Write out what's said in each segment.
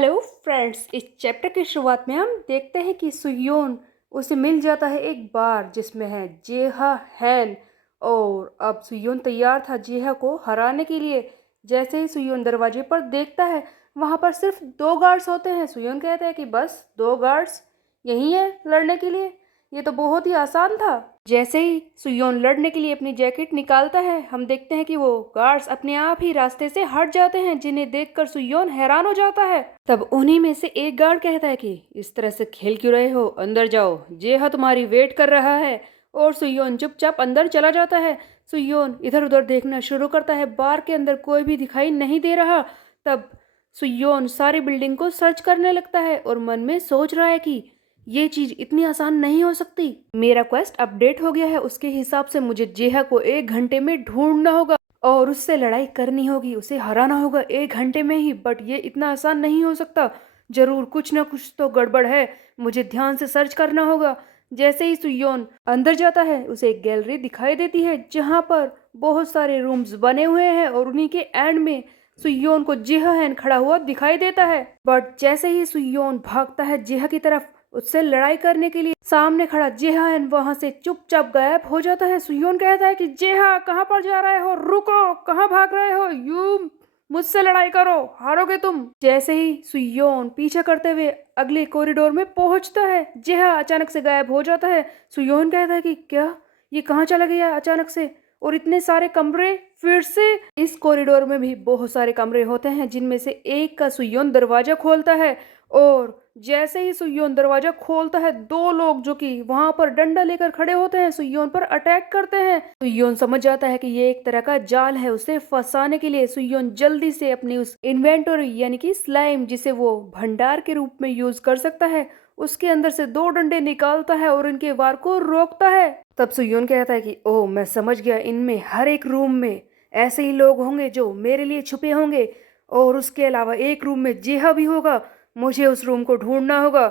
Hello friends, इस chapter की शुरुआत में हम देखते हैं कि सुयोन उसे मिल जाता है एक बार जिसमें है जेहा हैन। और अब सुयोन तैयार था जेहा को हराने के लिए। जैसे ही सुयोन दरवाजे पर देखता है, वहां पर सिर्फ दो गार्ड्स होते हैं। सुयोन कहता है कि बस दो गार्ड्स यही है लड़ने के लिए, ये तो बहुत ही आसान था। जैसे ही सुयोन लड़ने के लिए अपनी जैकेट निकालता है, हम देखते हैं कि वो गार्ड्स अपने आप ही रास्ते से हट जाते हैं, जिन्हें देखकर सुयोन हैरान हो जाता है। तब उन्हीं में से एक गार्ड कहता है कि इस तरह से खेल क्यों रहे हो, अंदर जाओ, जेहा तुम्हारी वेट कर रहा है। और सुयोन चुपचाप अंदर चला जाता है। सुयोन इधर उधर देखना शुरू करता है, बार के अंदर कोई भी दिखाई नहीं दे रहा। तब सुयोन सारी बिल्डिंग को सर्च करने लगता है और मन में सोच रहा है कि ये चीज इतनी आसान नहीं हो सकती। मेरा क्वेस्ट अपडेट हो गया है, उसके हिसाब से मुझे जेहा को 1 घंटे में ढूंढना होगा और उससे लड़ाई करनी होगी, उसे हराना होगा 1 घंटे में ही। बट ये इतना आसान नहीं हो सकता, जरूर कुछ ना कुछ तो गड़बड़ है, मुझे ध्यान से सर्च करना होगा। जैसे ही सुयोन अंदर जाता है, उसे एक गैलरी दिखाई देती है जहां पर बहुत सारे रूम्स बने हुए हैं और उन्हीं के एंड में सुयोन को जेहान खड़ा हुआ दिखाई देता है। बट जैसे ही सुयोन भागता है जेहा की तरफ उससे लड़ाई करने के लिए, सामने खड़ा जेहान वहां से चुपचाप गायब हो जाता है। सुयोन कहता है कि जेहा कहां पर जा रहे हो, रुको, कहां भाग रहे हो, यू मुझसे लड़ाई करो, हारोगे तुम। जैसे ही सुयोन पीछा करते हुए अगले कॉरिडोर में पहुंचता है, जेहा अचानक से गायब हो जाता है। सुयोन कहता है कि क्या ये कहाँ चला गया अचानक से, और इतने सारे कमरे फिर से। इस कॉरिडोर में भी बहुत सारे कमरे होते हैं, जिनमें से एक का सुयोन दरवाजा खोलता है। और जैसे ही सुयोन दरवाजा खोलता है, दो लोग जो कि वहां पर डंडा लेकर खड़े होते हैं सुयोन पर अटैक करते हैं। सुयोन समझ जाता है कि ये एक तरह का जाल है, उसे फंसाने के लिए सुयोन जल्दी से अपनी उस इन्वेंटरी यानी कि स्लाइम, जिसे वो भंडार के रूप में यूज कर सकता है, उसके अंदर से दो डंडे निकालता है और इनके वार को रोकता है। तब सुयोन कहता है कि ओह, मैं समझ गया, इनमें हर एक रूम में ऐसे ही लोग होंगे जो मेरे लिए छुपे होंगे, और उसके अलावा एक रूम में जेहा भी होगा, मुझे उस रूम को ढूंढना होगा।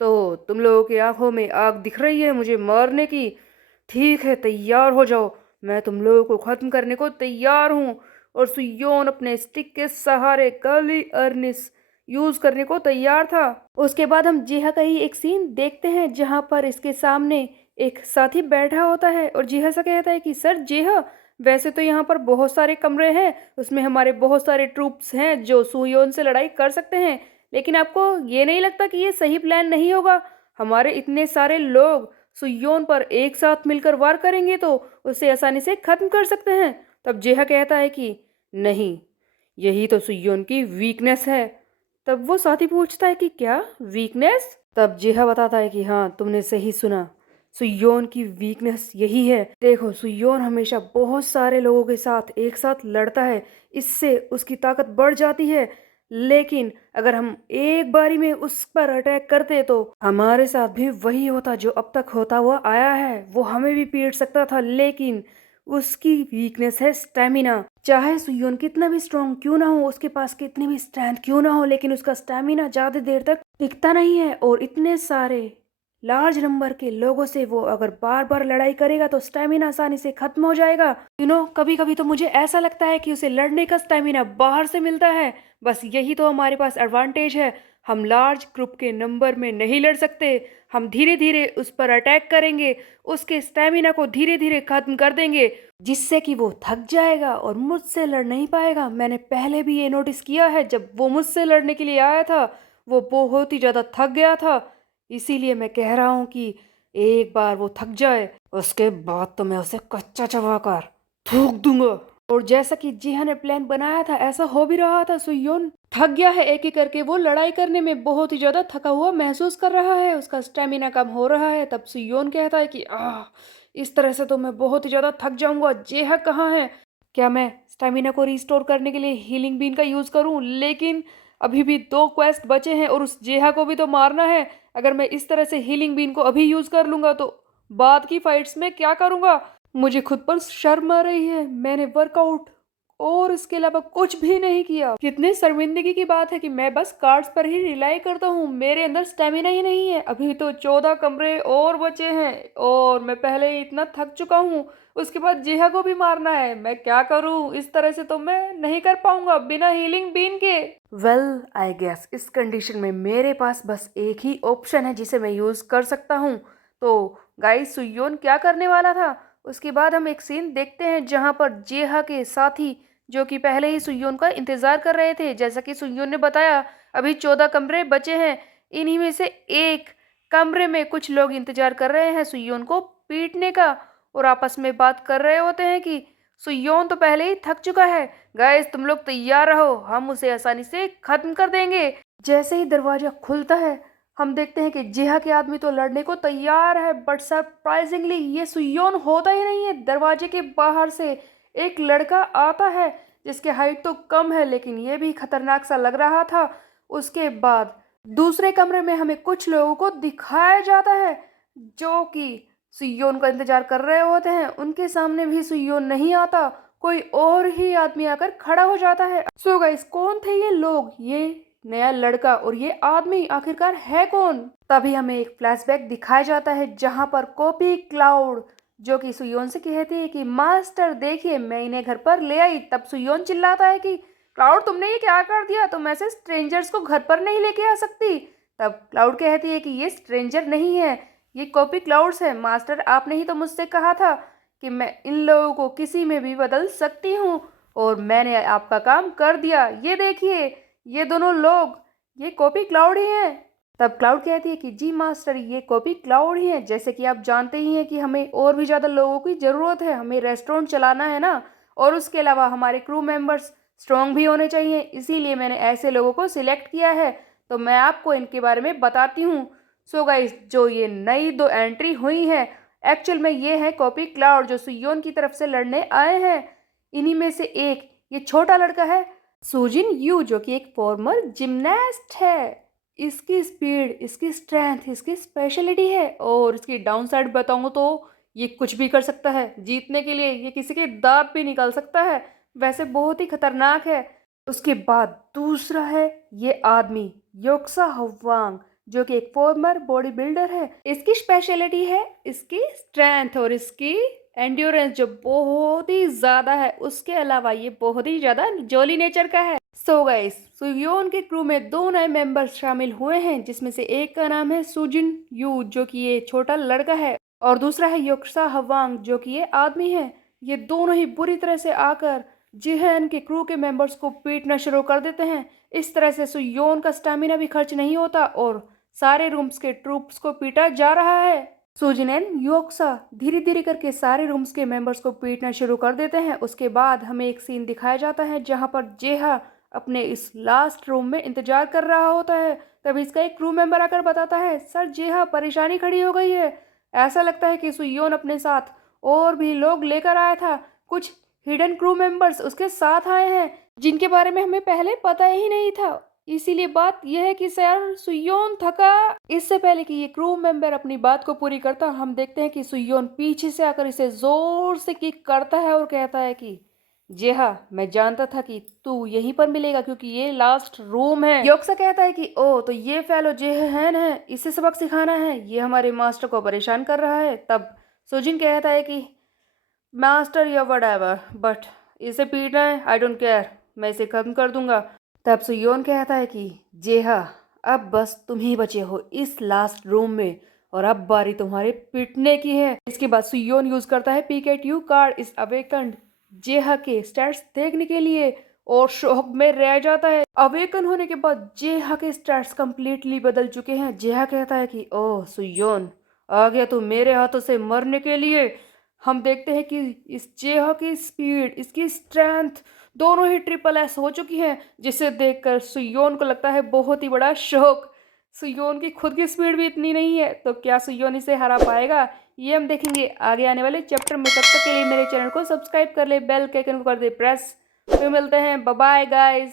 तो तुम लोगों की आंखों में आग दिख रही है मुझे मारने की, ठीक है तैयार हो जाओ, मैं तुम लोगों को खत्म करने को तैयार हूँ। और सुयोन अपने स्टिक के सहारे काली अर्निस यूज करने को तैयार था। उसके बाद हम जेहा का ही एक सीन देखते हैं जहां पर इसके सामने एक साथी बैठा होता है और जेहा से कहता है कि सर जेहा, वैसे तो यहाँ पर बहुत सारे कमरे हैं, उसमें हमारे बहुत सारे ट्रूप्स हैं जो सुयोन से लड़ाई कर सकते हैं, लेकिन आपको ये नहीं लगता कि ये सही प्लान नहीं होगा? हमारे इतने सारे लोग सुयोन पर एक साथ मिलकर वार करेंगे तो उसे आसानी से खत्म कर सकते हैं। तब जेहा कहता है कि नहीं, यही तो सुयोन की वीकनेस है। तब वो साथी पूछता है कि क्या वीकनेस? तब जेहा बताता है कि हाँ, तुमने सही सुना, सुयोन की वीकनेस यही है। देखो, सुयोन हमेशा बहुत सारे लोगों के साथ एक साथ लड़ता है, इससे उसकी ताकत बढ़ जाती है। लेकिन अगर हम एक बारी में उस पर अटैक करते तो हमारे साथ भी वही होता जो अब तक होता हुआ आया है, वो हमें भी पीट सकता था। लेकिन उसकी वीकनेस है स्टेमिना। चाहे सुयोन कितना भी स्ट्रांग क्यों ना हो, उसके पास कितनी भी स्ट्रेंथ क्यों ना हो, लेकिन उसका स्टेमिना ज्यादा देर तक टिकता नहीं है। और इतने सारे लार्ज नंबर के लोगों से वो अगर बार बार लड़ाई करेगा तो स्टेमिना आसानी से खत्म हो जाएगा। कभी कभी तो मुझे ऐसा लगता है कि उसे लड़ने का स्टेमिना बाहर से मिलता है। बस यही तो हमारे पास एडवांटेज है, हम लार्ज ग्रुप के नंबर में नहीं लड़ सकते, हम धीरे धीरे उस पर अटैक करेंगे, उसके स्टेमिना को धीरे धीरे खत्म कर देंगे, जिससे कि वो थक जाएगा और मुझसे लड़ नहीं पाएगा। मैंने पहले भी ये नोटिस किया है, जब वो मुझसे लड़ने के लिए आया था वो बहुत ही ज्यादा थक गया था। इसीलिए मैं कह रहा हूँ कि एक बार वो थक जाए, उसके बाद तो मैं उसे कच्चा चबाकर थूक दूंगा। और जैसा कि जिहा ने प्लान बनाया था ऐसा हो भी रहा था। सुयोन थक गया है, एक एक करके वो लड़ाई करने में बहुत ही ज्यादा थका हुआ महसूस कर रहा है, उसका स्टेमिना कम हो रहा है। तब सुयोन कहता है कि इस तरह से तो मैं बहुत ही ज्यादा थक जाऊंगा, जेहा कहाँ है? क्या मैं स्टेमिना को रिस्टोर करने के लिए हीलिंग बीन का यूज करूं? लेकिन अभी भी 2 क्वेस्ट बचे हैं और उस जेहा को भी तो मारना है। अगर मैं इस तरह से हीलिंग बीन को अभी यूज कर लूंगा तो बाद की फाइट्स में क्या करूंगा? मुझे खुद पर शर्म आ रही है, मैंने वर्कआउट और इसके अलावा कुछ भी नहीं किया। कितने शर्मिंदगी की बात है कि मैं बस कार्ड्स पर ही रिलाई करता हूँ, मेरे अंदर स्टेमिना ही नहीं है। अभी तो 14 कमरे और बचे हैं और मैं पहले ही इतना थक चुका हूँ, उसके बाद जिहा को भी मारना है। मैं क्या करूँ? इस तरह से तो मैं नहीं कर पाऊंगा बिना हीलिंग बीन के। वेल आई गेस इस कंडीशन में मेरे पास बस एक ही ऑप्शन है जिसे मैं यूज कर सकता हूँ। तो गाइस सुयोन क्या करने वाला था? उसके बाद हम एक सीन देखते हैं जहां पर जेहा के साथी जो कि पहले ही सुयोन का इंतजार कर रहे थे। जैसा कि सुयोन ने बताया अभी 14 कमरे बचे हैं, इन्हीं में से एक कमरे में कुछ लोग इंतजार कर रहे हैं सुयोन को पीटने का और आपस में बात कर रहे होते हैं कि सुयोन तो पहले ही थक चुका है, गाइस तुम लोग तैयार रहो, हम उसे आसानी से खत्म कर देंगे। जैसे ही दरवाजा खुलता है हम देखते हैं कि जिहा के आदमी तो लड़ने को तैयार है, बट सरप्राइजिंगली ये सुयोन होता ही नहीं है। दरवाजे के बाहर से एक लड़का आता है जिसके हाइट तो कम है लेकिन ये भी खतरनाक सा लग रहा था। उसके बाद दूसरे कमरे में हमें कुछ लोगों को दिखाया जाता है जो कि सुयोन का इंतजार कर रहे होते हैं। उनके सामने भी सुयोन नहीं आता, कोई और ही आदमी आकर खड़ा हो जाता है। सो गाइस कौन थे ये लोग? ये नया लड़का और ये आदमी आखिरकार है कौन? तभी हमें एक फ्लैशबैक दिखाया जाता है जहां पर कॉपी क्लाउड जो कि सुयोन से कहती है कि मास्टर देखिए मैं इन्हें घर पर ले आई। तब सुयोन चिल्लाता है कि क्लाउड तुमने ये क्या कर दिया, तुम ऐसे स्ट्रेंजर्स को घर पर नहीं लेके आ सकती। तब क्लाउड कहती है कि ये स्ट्रेंजर नहीं है, ये कॉपी क्लाउड्स है। मास्टर आपने ही तो मुझसे कहा था कि मैं इन लोगों को किसी में भी बदल सकती हूँ और मैंने आपका काम कर दिया। ये देखिए ये दोनों लोग ये कॉपी क्लाउड ही हैं। तब क्लाउड कहती है कि जी मास्टर ये कॉपी क्लाउड ही है, जैसे कि आप जानते ही हैं कि हमें और भी ज़्यादा लोगों की ज़रूरत है, हमें रेस्टोरेंट चलाना है ना, और उसके अलावा हमारे क्रू मेंबर्स स्ट्रॉन्ग भी होने चाहिए, इसीलिए मैंने ऐसे लोगों को सिलेक्ट किया है। तो मैं आपको इनके बारे में बताती हूँ। सो गाइस जो ये नई 2 एंट्री हुई हैं एक्चुअल में ये है कॉपी क्लाउड जो सुयोन की तरफ से लड़ने आए हैं। इन्हीं में से एक ये छोटा लड़का है सुजिन यू जो कि एक फॉर्मर जिमनास्ट है। इसकी स्पीड, इसकी स्ट्रेंथ, इसकी स्पेशलिटी है और इसकी डाउन साइड बताऊँ तो ये कुछ भी कर सकता है। जीतने के लिए ये किसी के दांत भी निकाल सकता है, वैसे बहुत ही खतरनाक है। उसके बाद दूसरा है ये आदमी योक्सा हवांग जो कि एक फॉर्मर बॉडी बिल्डर है। इसकी स्पेशलिटी है इसकी स्ट्रेंथ और इसकी एंड्योरेंस जो बहुत ही ज्यादा है। उसके अलावा ये बहुत ही ज्यादा जॉली नेचर का है। सो गाइस सुयोन के क्रू में 2 नए मेंबर्स शामिल हुए हैं जिसमें से एक का नाम है सुजिन यू जो कि ये छोटा लड़का है और दूसरा है योक्सा हवांग जो कि ये आदमी है। ये दोनों ही बुरी तरह से आकर जिहन के क्रू के मेंबर्स को पीटना शुरू कर देते हैं। इस तरह से सुयोन का स्टैमिना भी खर्च नहीं होता और सारे रूम्स के ट्रूप्स को पीटा जा रहा है। सुजिन एंड योक्सा धीरे धीरे करके सारे रूम्स के मेंबर्स को पीटना शुरू कर देते हैं। उसके बाद हमें एक सीन दिखाया जाता है जहां पर जेहा अपने इस लास्ट रूम में इंतजार कर रहा होता है। तभी इसका एक क्रू मेंबर आकर बताता है सर जेहा परेशानी खड़ी हो गई है, ऐसा लगता है कि सुयोन अपने साथ और भी लोग लेकर आया था, कुछ हिडन क्रू मेंबर्स उसके साथ आए हैं जिनके बारे में हमें पहले पता ही नहीं था। इसीलिए बात यह है कि सर सुयोन थका। इससे पहले कि ये क्रू मेंबर अपनी बात को पूरी करता हम देखते हैं कि सुयोन पीछे से आकर इसे जोर से किक करता है और कहता है कि जेहा मैं जानता था कि तू यहीं पर मिलेगा क्योंकि ये लास्ट रूम है। योक्सा कहता है कि ओ तो ये फेलो जेहन है, इसे सबक सिखाना है, ये हमारे मास्टर को परेशान कर रहा है। तब सुजिन कहता है कि मास्टर या व्हाटएवर बट इसे पीटना है, आई डोंट केयर, मैं इसे खत्म कर दूंगा। तब सुयोन कहता है कि जेहा अब बस तुम ही बचे हो इस लास्ट रूम में और अब बारी तुम्हारे पिटने की है। इसके बाद सुयोन यूज करता है पीकेट्यू कार्ड इस अवेकन्ड जेहा के स्टैट्स देखने के लिए और शौक में रह जाता है। अवेकन होने के बाद जेहा के स्टैट्स कंप्लीटली बदल चुके हैं। जेहा कहता है कि ओह सुयोन आ गया तू मेरे हाथों से मरने के लिए। हम देखते हैं कि इस जेहा की स्पीड, इसकी स्ट्रेंथ दोनों ही ट्रिपल एस हो चुकी हैं जिसे देखकर सुयोन को लगता है बहुत ही बड़ा शौक। सुयोन की खुद की स्पीड भी इतनी नहीं है तो क्या सुयोन इसे हरा पाएगा, ये हम देखेंगे आगे आने वाले चैप्टर में। तब तक के लिए मेरे चैनल को सब्सक्राइब कर ले, बेल के आइकन को कर दे प्रेस। फिर मिलते हैं, बाय बाय गाइस।